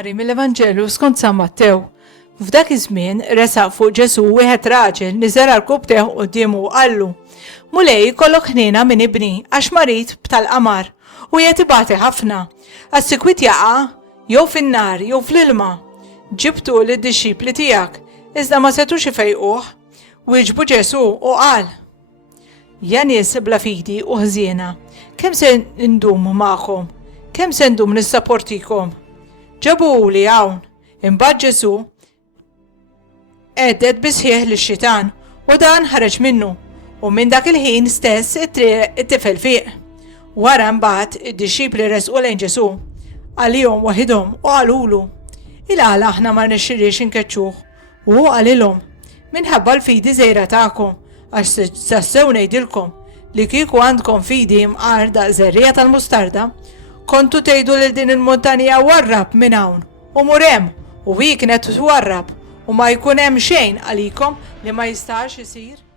Stqarri mill-Evanġelu skont San Mattew. F'dak iż-żmien resaq fuq Ġesu wieħed raġel niżel għall-kub teħ qudiemu u qallu: Mulej kollok ħniena minn ibni għax marit b'tal-qamar u qiegħed ibati ħafna. Għas-sikwit jaqa' jew fin-nar jew fl-ilma. Ġibtu lid-dixxipli tiegħek, iżda ma setux ifejquh. Wieġbu Ġesu u qal: Ja nies bla fidi u ħżiena, kemm se ndum magħhom? Kemm se ndum nissapportikom? Ġabuhuli hawn. Imbagħad Ġesu għeddet bisħieħ lix-xitan u dan ħareġ minnu u minn dak il-ħin stess it-tifel fiq. Wara mbagħad id-dixxipli resqu lejn Ġesu għalihom waħidhom u qalulu: Il-għala aħna ma rnexxilix inkeċċuh. U hu qalilhom: Minħabba l-fidi żgħira tagħkom għax sassew ngħidilkom li kieku għandkom fidi mqar daqs żerriegħa tal-mustarda, kontu tgħidu lil din il-muntanja warrab minn hawn u mur hemm u hi kienet twarrab u ma jkun hemm xejn għalikom li ma jistax isir.